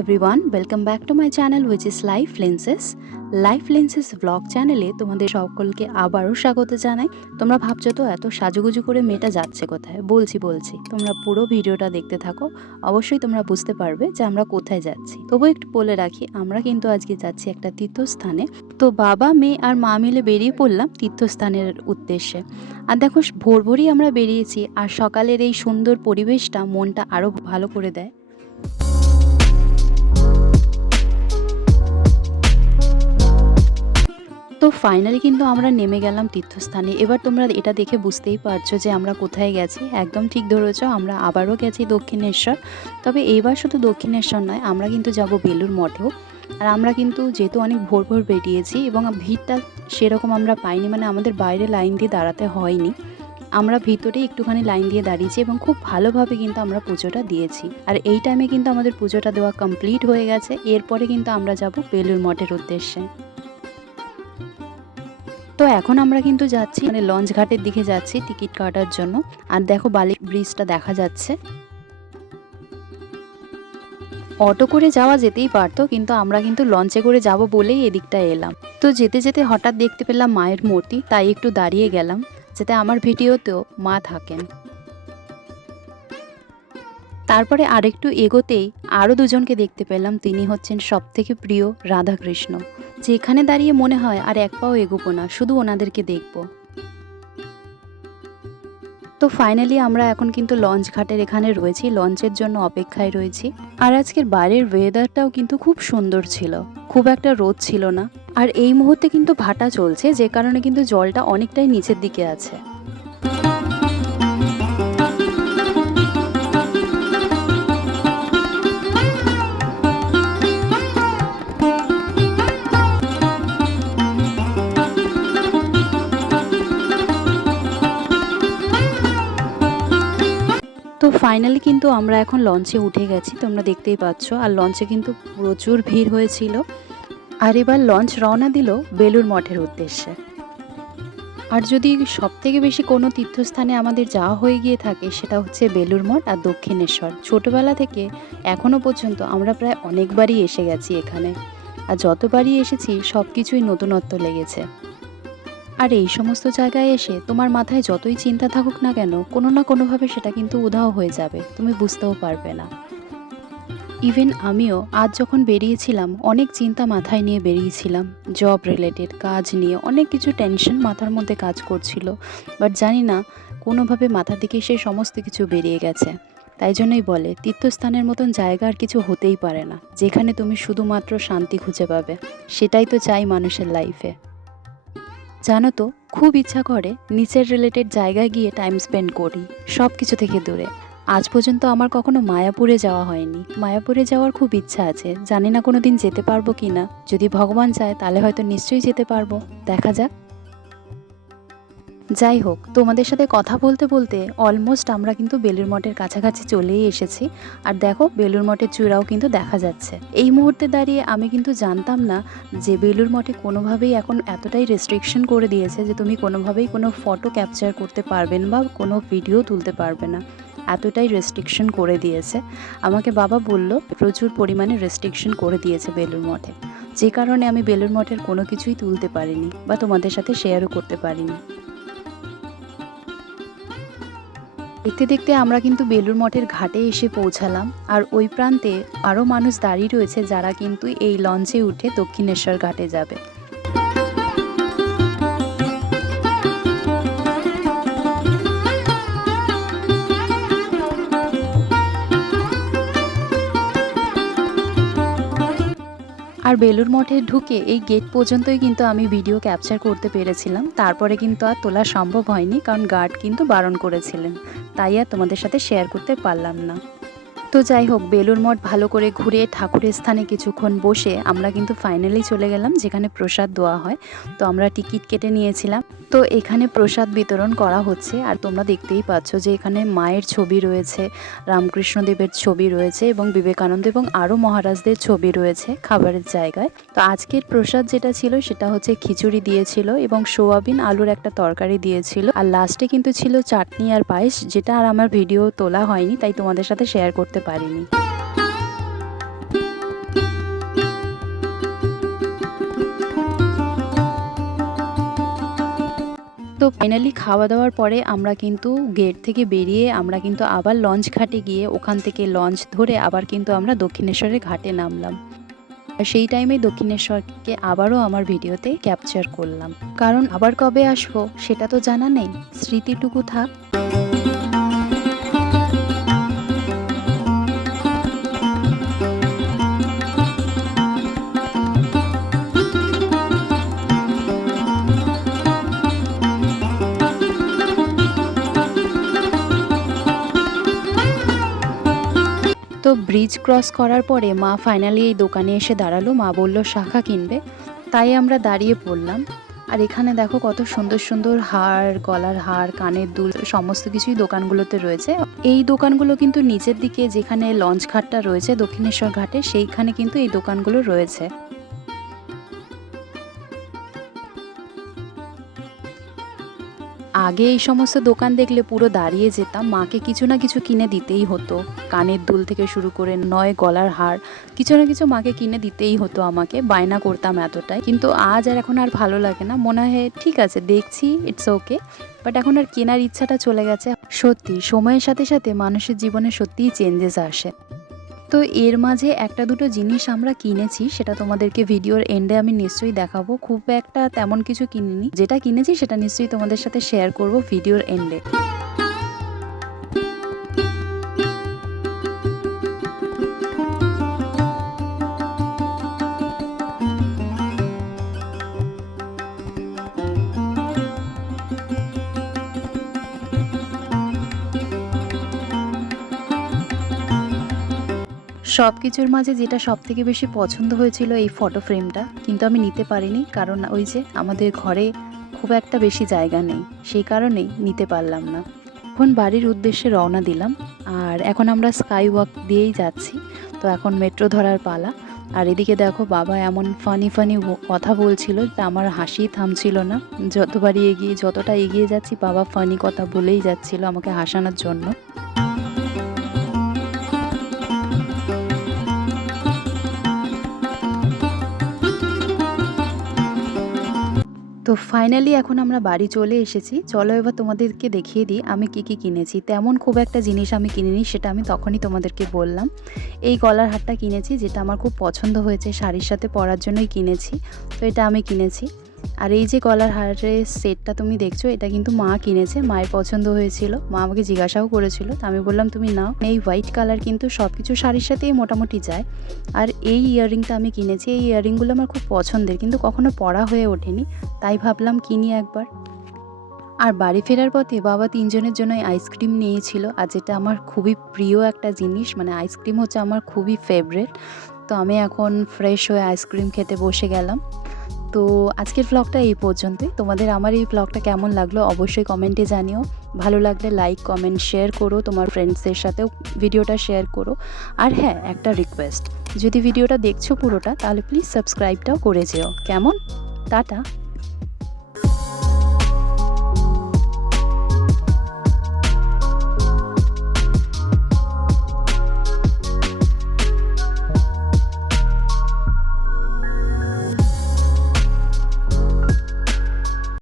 Everyone welcome back to my channel which is life lenses life lenses vlog চ্যানেলে তোমাদের সকলকে আবারও স্বাগত জানাই। তোমরা ভাবছ তো এত সাজুগুজু করে মেয়েটা যাচ্ছে কোথায়? বলছি বলছি। তোমরা পুরো ভিডিওটা দেখতে থাকো। অবশ্যই তোমরা বুঝতে পারবে যে আমরা কোথায় যাচ্ছি। তবু একটু বলে রাখি, আমরা কিন্তু আজকে যাচ্ছি একটা তীর্থস্থানে। তো বাবা, মেয়ে আর মা মিলে বেরিয়ে পড়লাম তীর্থস্থানের উদ্দেশ্যে। আর দেখো ভোর ভোরই আমরা বেরিয়েছি। আর সকালের এই সুন্দর পরিবেশটা মনটা আরও ভালো করে দেয়। তো ফাইনালি কিন্তু আমরা নেমে গেলাম তীর্থস্থানে। এবার তোমরা এটা দেখে বুঝতেই পারছ যে আমরা কোথায় গেছি। একদম ঠিক ধরেছ, আমরা আবারও গেছি দক্ষিণেশ্বর। তবে এইবার শুধু দক্ষিণেশ্বর নয়, আমরা কিন্তু যাব বেলুর মঠেও। আর আমরা কিন্তু যেহেতু অনেক ভোর ভোর বেরিয়েছি এবং ভিড়টা সেরকম আমরা পাইনি মানে আমাদের বাইরে লাইন দিয়ে দাঁড়াতে হয়নি। আমরা ভিতরে একটুখানি লাইন দিয়ে দাঁড়িয়েছি এবং খুব ভালোভাবে কিন্তু আমরা পুজোটা দিয়েছি। আর এই টাইমে কিন্তু আমাদের পুজোটা দেওয়া কমপ্লিট হয়ে গেছে। এরপরে কিন্তু আমরা যাব বেলুর মঠের উদ্দেশ্যে। তো এখন আমরা কিন্তু যাচ্ছি মানে লঞ্চ ঘাটের দিকে যাচ্ছি টিকিট কাটার জন্য। আর দেখো বালি ব্রিজটা দেখা যাচ্ছে। অটো করে যাওয়া যেতেই পারতো, কিন্তু আমরা কিন্তু লঞ্চে করে যাব বলেই এদিকটা এলাম। তো যেতে যেতে হঠাৎ দেখতে পেলাম মায়ের মূর্তি, তাই একটু দাঁড়িয়ে গেলাম, যাতে আমার ভিডিওতেও মা থাকেন। তারপরে আরেকটু এগোতেই আরও দুজনকে দেখতে পেলাম, তিনি হচ্ছেন সবথেকে প্রিয় রাধাকৃষ্ণ। যেখানে দাঁড়িয়ে মনে হয় আর এক পাও এগোবো না, শুধু ওনাদেরকে দেখব। তো ফাইনালি আমরা এখন কিন্তু লঞ্চ ঘাটের এখানে রয়েছি, লঞ্চের জন্য অপেক্ষায় রয়েছি। আর আজকের বাইরের ওয়েদারটাও কিন্তু খুব সুন্দর ছিল, খুব একটা রোদ ছিল না। আর এই মুহূর্তে কিন্তু ভাটা চলছে, যে কারণে কিন্তু জলটা অনেকটাই নিচের দিকে আছে। ফাইনালি কিন্তু আমরা এখন লঞ্চে উঠে গেছি, তোমরা দেখতেই পাচ্ছ। আর লঞ্চে কিন্তু প্রচুর ভিড় হয়েছিল। আর এবার লঞ্চ রওনা দিল বেলুর মঠের উদ্দেশ্যে। আর যদি সব থেকে বেশি কোনো তীর্থস্থানে আমাদের যাওয়া হয়ে গিয়ে থাকে, সেটা হচ্ছে বেলুর মঠ আর দক্ষিণেশ্বর। ছোটবেলা থেকে এখনও পর্যন্ত আমরা প্রায় অনেকবারই এসে গেছি এখানে। আর যতবারই এসেছি সব কিছুই নতুনত্ব লেগেছে। আর এই সমস্ত জায়গায় এসে তোমার মাথায় যতই চিন্তা থাকুক না কেন, কোনো না কোনোভাবে সেটা কিন্তু উধাও হয়ে যাবে, তুমি বুঝতেও পারবে না। ইভেন আমিও আজ যখন বেরিয়েছিলাম, অনেক চিন্তা মাথায় নিয়ে বেরিয়েছিলাম। জব রিলেটেড কাজ নিয়ে অনেক কিছু টেনশন মাথার মধ্যে কাজ করছিল বাট জানি না কোনোভাবে মাথা থেকে সে সমস্ত কিছু বেরিয়ে গেছে। তাই জন্যই বলে, তীর্থস্থানের মতন জায়গা আর কিছু হতেই পারে না, যেখানে তুমি শুধুমাত্র শান্তি খুঁজে পাবে। সেটাই তো চাই মানুষের লাইফে জানো তো, খুব ইচ্ছা করে নিচের রিলেটেড জায়গায় গিয়ে টাইম স্পেন্ড করি সব কিছু থেকে দূরে। আজ পর্যন্ত আমার কখনো মায়াপুরে যাওয়া হয়নি। মায়াপুরে যাওয়ার খুব ইচ্ছা আছে। জানি না কোনো দিন যেতে পারব কি না যদি ভগবান চায়, তাহলে হয়তো নিশ্চয়ই যেতে পারব। দেখা যাক। যাই হোক, তোমাদের সাথে কথা বলতে বলতে অলমোস্ট আমরা কিন্তু বেলুর মঠের কাছাকাছি চলেই এসেছি। আর দেখো বেলুর মঠের চূড়াও কিন্তু দেখা যাচ্ছে। এই মুহূর্তে দাঁড়িয়ে আমি কিন্তু জানতাম না যে বেলুর মঠে কোনোভাবেই এখন এতটাই রেস্ট্রিকশন করে দিয়েছে যে তুমি কোনোভাবেই কোনো ফটো ক্যাপচার করতে পারবেন বা কোনো ভিডিও তুলতে পারবে না। এতটাই রেস্ট্রিকশন করে দিয়েছে। আমাকে বাবা বলল, প্রচুর পরিমাণে রেস্ট্রিকশন করে দিয়েছে বেলুর মঠে। যে কারণে আমি বেলুর মঠের কোনো কিছুই তুলতে পারিনি বা তোমাদের সাথে শেয়ারও করতে পারিনি। দেখতে দেখতে আমরা কিন্তু বেলুর মঠের ঘাটে এসে পৌঁছালাম, আর ওই প্রান্তে আরও মানুষ দাঁড়িয়ে রয়েছে যারা কিন্তু এই লঞ্চে উঠে দক্ষিণেশ্বর ঘাটে যাবে। আর বেলুর মঠে ঢুকে এই গেট পর্যন্তই কিন্তু আমি ভিডিও ক্যাপচার করতে পেরেছিলাম। তারপরে কিন্তু আর তোলা সম্ভব হয়নি, কারণ গার্ড কিন্তু বারণ করেছিলেন। তাই আর তোমাদের সাথে শেয়ার করতে পারলাম না। তো যাই হোক বেলুর মঠ ভালো করে ঘুরে ঠাকুরের স্থানে কিছুক্ষণ বসে আমরা কিন্তু ফাইনালি চলে গেলাম, যেখানে প্রসাদ দেওয়া হয়। তো আমরা টিকিট কেটে নিয়েছিলাম। তো এখানে প্রসাদ বিতরণ করা হচ্ছে আর তোমরা দেখতেই পাচ্ছ যে এখানে মায়ের ছবি রয়েছে, রামকৃষ্ণদেবের ছবি রয়েছে এবং বিবেকানন্দ এবং আরও মহারাজদের ছবি রয়েছে খাবারের জায়গায়। তো আজকের প্রসাদ যেটা ছিল সেটা হচ্ছে খিচুড়ি দিয়েছিল এবং সোয়াবিন আলুর একটা তরকারি দিয়েছিল। আর লাস্টে কিন্তু ছিল চাটনি আর পায়েস, যেটা আর আমার ভিডিও তোলা হয়নি, তাই তোমাদের সাথে শেয়ার করতে পারিনি। তো ফাইনালি খাওয়া দাওয়ার পরে আমরা কিন্তু গেট থেকে বেরিয়ে আমরা কিন্তু আবার লঞ্চ ঘাটে গিয়ে ওখান থেকে লঞ্চ ধরে আবার কিন্তু আমরা দক্ষিণেশ্বরের ঘাটে নামলাম। আর সেই টাইমে দক্ষিণেশ্বরকে আবারও আমার ভিডিওতে ক্যাপচার করলাম। কারণ আবার কবে আসব সেটা তো জানা নেই। স্মৃতিটুকু থাক। তো ব্রিজ ক্রস করার পরে মা ফাইনালি এই দোকানে এসে দাঁড়াল। মা বলল, শাখা কিনবে? তাই আমরা দাঁড়িয়ে পড়লাম। আর এখানে দেখো কত সুন্দর সুন্দর হার, গলার হার, কানের দুল, সমস্ত কিছুই দোকানগুলোতে রয়েছে। এই দোকানগুলো কিন্তু নিচের দিকে যেখানে লঞ্চ ঘাটটা রয়েছে দক্ষিণেশ্বর ঘাটে, সেইখানে কিন্তু এই দোকানগুলো রয়েছে। আগে এই সমস্ত দোকান দেখলে পুরো দাঁড়িয়ে যেতাম, মাকে কিছু না কিছু কিনে দিতেই হতো। কানের দুল থেকে শুরু করে নয় গলার হার, কিছু না কিছু মাকে কিনে দিতেই হতো আমাকে, বায়না করতাম এতটাই। কিন্তু আজ আর এখন আর ভালো লাগে না, মনে হয় ঠিক আছে, দেখছি ইটস ওকে বাট এখন আর কেনার ইচ্ছাটা চলে গেছে। সত্যি, সময়ের সাথে সাথে মানুষের জীবনে সত্যিই চেঞ্জেস আসে। তো এর মাঝে একটা দুটো জিনিস আমরা কিনেছি, সেটা তোমাদেরকে ভিডিওর এন্ডে আমি নিশ্চয়ই দেখাবো। খুব একটা তেমন কিছু কিনিনি। যেটা কিনেছি, সেটা নিশ্চয়ই তোমাদের সাথে শেয়ার করব ভিডিওর এন্ডে সব কিছুর মাঝে যেটা সব থেকে বেশি পছন্দ হয়েছিল এই ফটো ফ্রেমটা কিন্তু আমি নিতে পারিনি কারণ ওই যে আমাদের ঘরে খুব একটা বেশি জায়গা নেই, সেই কারণেই নিতে পারলাম না। এখন বাড়ির উদ্দেশ্যে রওনা দিলাম, আর এখন আমরা স্কাই ওয়াক দিয়েই যাচ্ছি। তো এখন মেট্রো ধরার পালা, আর এদিকে দেখো বাবা এমন ফানি ফানি কথা বলছিল যে আমার হাসি থামছিল না। যতবারই এগিয়ে, যতটা এগিয়ে যাচ্ছি বাবা ফানি কথা বলেই যাচ্ছিল আমাকে হাসানোর জন্য। তো ফাইনালি এখন আমরা বাড়ি চলে এসেছি। চলো এবার তোমাদেরকে দেখিয়ে দিই আমি কি কি কিনেছি। তেমন খুব একটা জিনিস আমি কিনিনি, সেটা আমি তখনই তোমাদেরকে বললাম। এই গলার হারটা কিনেছি, যেটা আমার খুব পছন্দ হয়েছে, শাড়ির সাথে পরার জন্যই কিনেছি। তো এটা আমি কিনেছি। আর এই যে গলার হারের সেটটা তুমি দেখছ, এটা কিন্তু মা কিনেছে, মায়ের পছন্দ হয়েছিল। মা আমাকে জিজ্ঞাসাও করেছিল, তো আমি বললাম, তুমি নাও। এই হোয়াইট কালার কিন্তু সব কিছু শাড়ির সাথেই মোটামুটি যায়। আর এই ইয়াররিংটা আমি কিনেছি, এই ইয়াররিংগুলো আমার খুব পছন্দের, কিন্তু কখনো পরা হয়ে ওঠেনি, তাই ভাবলাম কিনি একবার। আর বাড়ি ফেরার পথে বাবা তিনজনের জন্য আইসক্রিম নিয়েছিল, আর যেটা আমার খুবই প্রিয় একটা জিনিস মানে আইসক্রিম হচ্ছে আমার খুবই ফেভারেট তো আমি এখন ফ্রেশ হয়ে আইসক্রিম খেতে বসে গেলাম। তো আজকের ব্লগটা এই পর্যন্তই। তোমাদের আমার এই ব্লগটা কেমন লাগল অবশ্যই কমেন্টে জানিও। ভালো লাগলে লাইক কমেন্ট শেয়ার করো, তোমার ফ্রেন্ডসদের সাথেও ভিডিওটা শেয়ার করো। আর হ্যাঁ একটা রিকোয়েস্ট যদি ভিডিওটা দেখছ পুরোটা, তাহলে প্লিজ সাবস্ক্রাইবটাও করে যেও। কেমন? টাটা।